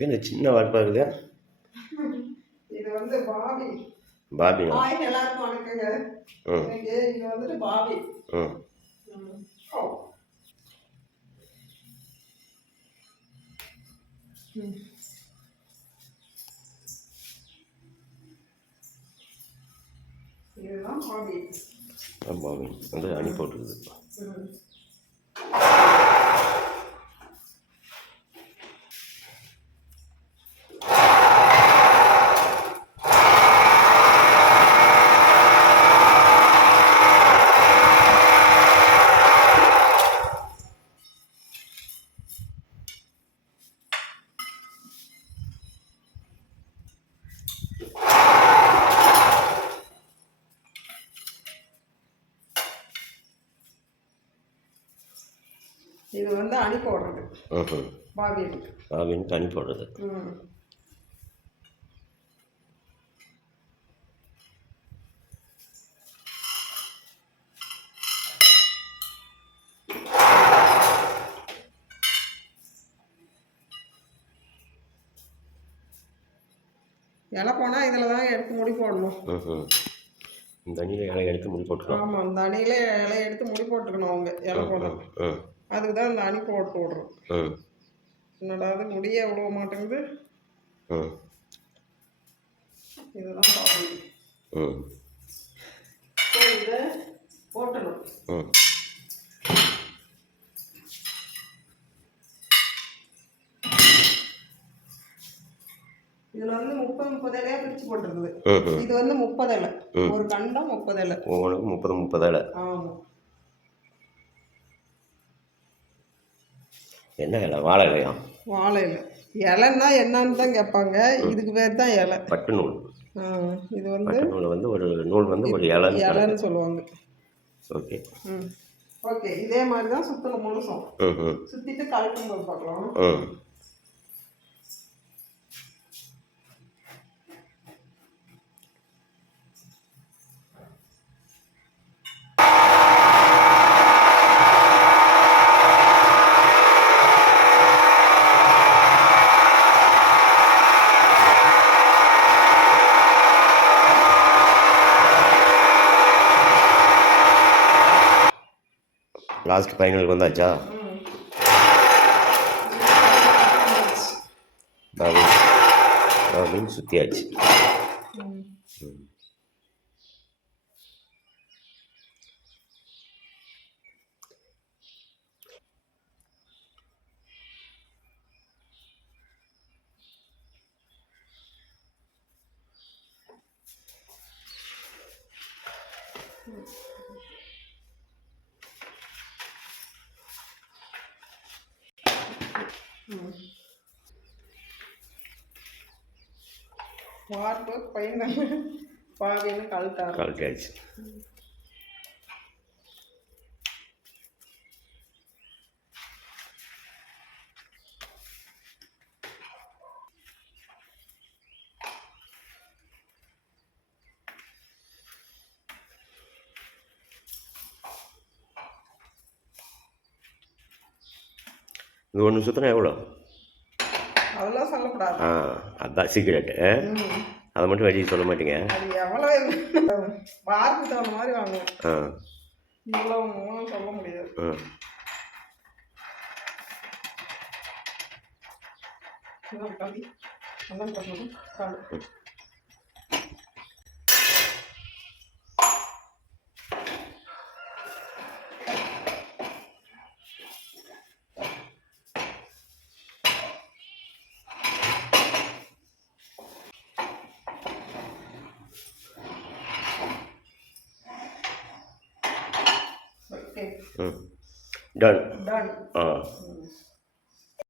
இது சின்ன வாய்ப்பாக இருக்குது. இது வந்து பாபி. பாபி எல்லாருக்கும் வணக்கங்க. இது வந்துட்டு பாபி. இதுதான் பாபி. பாபி வந்து அணி போட்டுருக்குது. இது வந்து அணி போடுறது. பாபினுக்கு அணி போடுறது. இலை போனால் இதில் தான் எடுத்து முடி போடணும். இந்த அணியில் இலை எடுத்து முடி போட்டுக்கணும். ஆமாம், இந்த அணியில் இலை எடுத்து முடி போட்டுக்கணும். அவங்க இலை போடணும். அதுக்கு தான் இந்த அணி போட்டு விடுறோம். என்னடா அது முடியே விட மாட்டேங்குது. இதுதான் பாபி. இதை போட்டணும். இதுல வந்து 30 இலையா பிரிச்சு போட்டுருக்குது. இது வந்து 30 இலை. ஒரு கண்டம் 30 இலை. ஒவ்வொன்றுக்கும் 30 இலை. ஆமா. என்ன இலை? வாழை இலையா? வாழை இலை. இலைன்னா என்னன்னு தான் கேட்பாங்க. இதுக்கு பேர் தான் இலை. பட்டு நூல். இது வந்து பட்டு நூல் வந்து ஒரு நூல் வந்து ஒரு இலைன்னு சொல்லுவாங்க. ஓகே. ஓகே, இதே மாதிரி தான் சுற்றணும் முழுசும். சுற்றிட்டு கலக்கும் போது பார்க்கலாம். லாஸ்ட் ஃபைனலுக்கு வந்தாச்சா? பாபின் சுற்றியாச்சு. வார்ப்பு பையன் பாவின்னு கழட்டாச்சு. இது ஒன்று சுற்றினா எவ்வளோ? அதெல்லாம் சொல்லக்கூடாது. அதுதான் சீக்கிரட்டு. அதை மட்டும் வெளியே சொல்ல மாட்டீங்க. அது எவ்வளோ வார்ப்பு தகுந்த மாதிரி வாங்குவோம். இவ்வளோ சொல்ல முடியாது. Done.